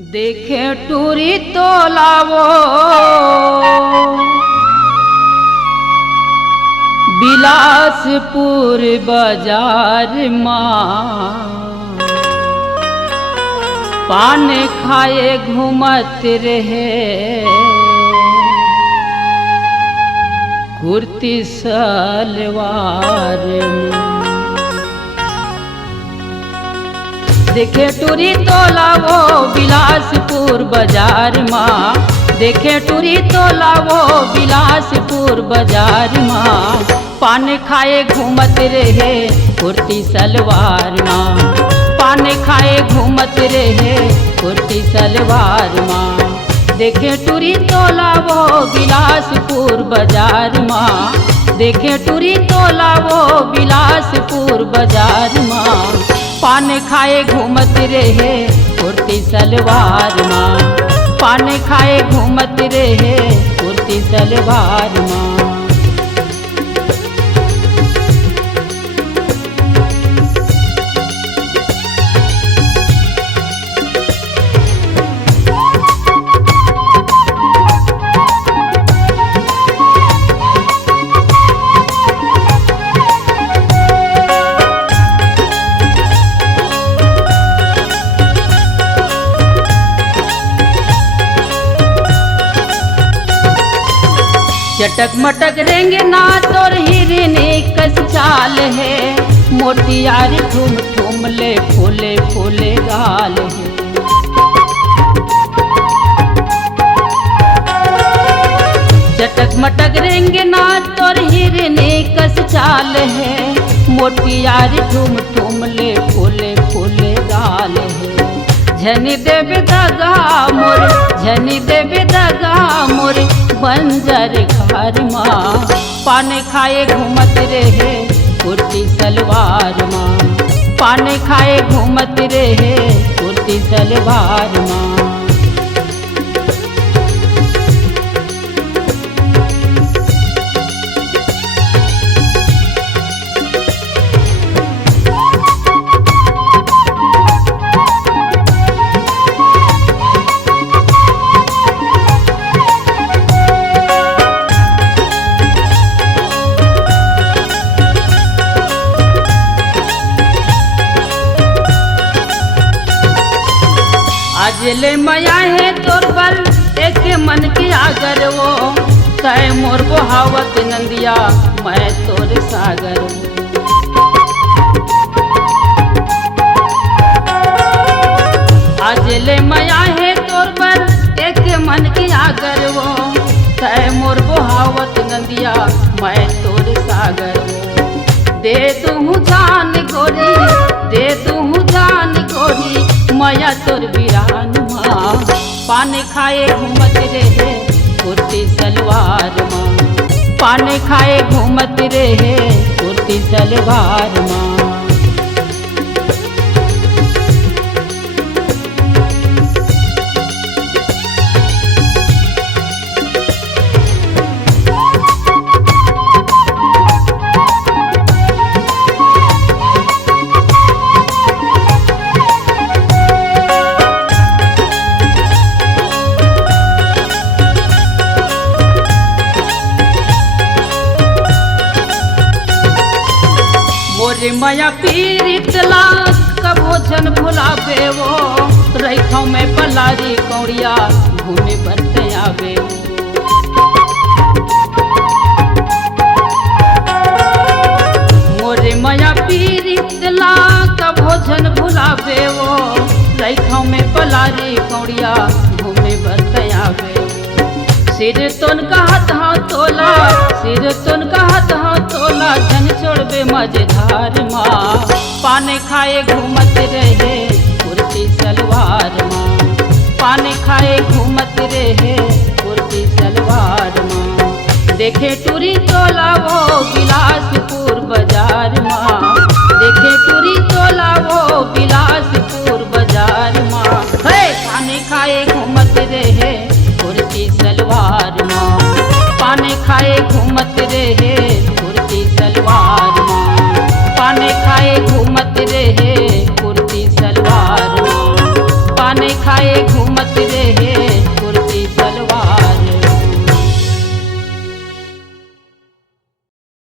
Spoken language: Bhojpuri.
देखे टूरी तो लावो बिलासपुर बाजार माँ, पान खाए घूमत रहे कुर्ती सलवार में। देखे टूरी तो लावो बिलासपुर बाजार माँ, देखे टूरी तो लावो बिलासपुर बाजार माँ, पान खाए घूमत रहे कुर्ती सलवार माँ, पान खाए घूमत रहे कुर्ती सलवार माँ। देखे टूरी तो लावो बिलासपुर बाजार माँ, देखे टूरी तो लावो बिलासपुर बाजार माँ, पान खाए घूमत रहे कुर्ती सलवार माँ, पान खाए घूमत रहे कुर्ती सलवार माँ। चटक मटक रेंगे ना तोर हिरने कस चाल है, मोतियारी ठुम ठुम ले फूले फूले गाल है। चटक मटक रेंगे ना तोर हिरने कस चाल है, मोतियारी ठुम ठुम ले फूले फूले गाल है। झनी देवे दगा मोर, झनी देवे दगा मोर बंजर घर माँ, पान खाए घूमत रहे कुर्ती सलवार माँ, पान खाए घूमत रहे कुर्ती सलवार माँ। आज ले माया है तोर पर एक मन की आगर वो, तय मोर बहावत नंदिया मैं तोर सागर वो। आज ले माया है तोर पर एक मन की आगर वो, तय मोर बहावत नंदिया मैं तोर सागर वो। दे दूँ जान गोरी, दे दूँ जान गोरी माया तोर वीरान माँ, पान खाए घूमत रहे कुर्ती सलवार माँ, पान खाए घूमत रहे कुर्ती सलवार माँ। मोरे माया पीरित लाख कबो जन भुलावे वो, रैखों में पलारी कौड़िया घूमे बरते आवे वो। मोरे माया पीरित लाख कबो जन भुलावे वो, रैखों में पलारी कौड़िया घूमे बरते आवे वो। सिर तुन का हाथ तोला, सिर तुन का हाथ तोला, जन छोड़बे मजेदार माँ, पान खाए घूमत रहे कुर्ती सलवार माँ, पान खाए घूमत रहे कुर्ती सलवार माँ। देखे टूरी तो लावो बिलासपुर बाजार माँ, देखे टूरी तो लावो बिलासपुर बाजार माँ, पान खाए घूमत रहे कुर्ती सलवार माँ, पान खाए घूमत रहे कुर्ती सलवार माँ, पान खाए घूमत रहे कुर्ती सलवार माँ, पान खाए घूमत रहे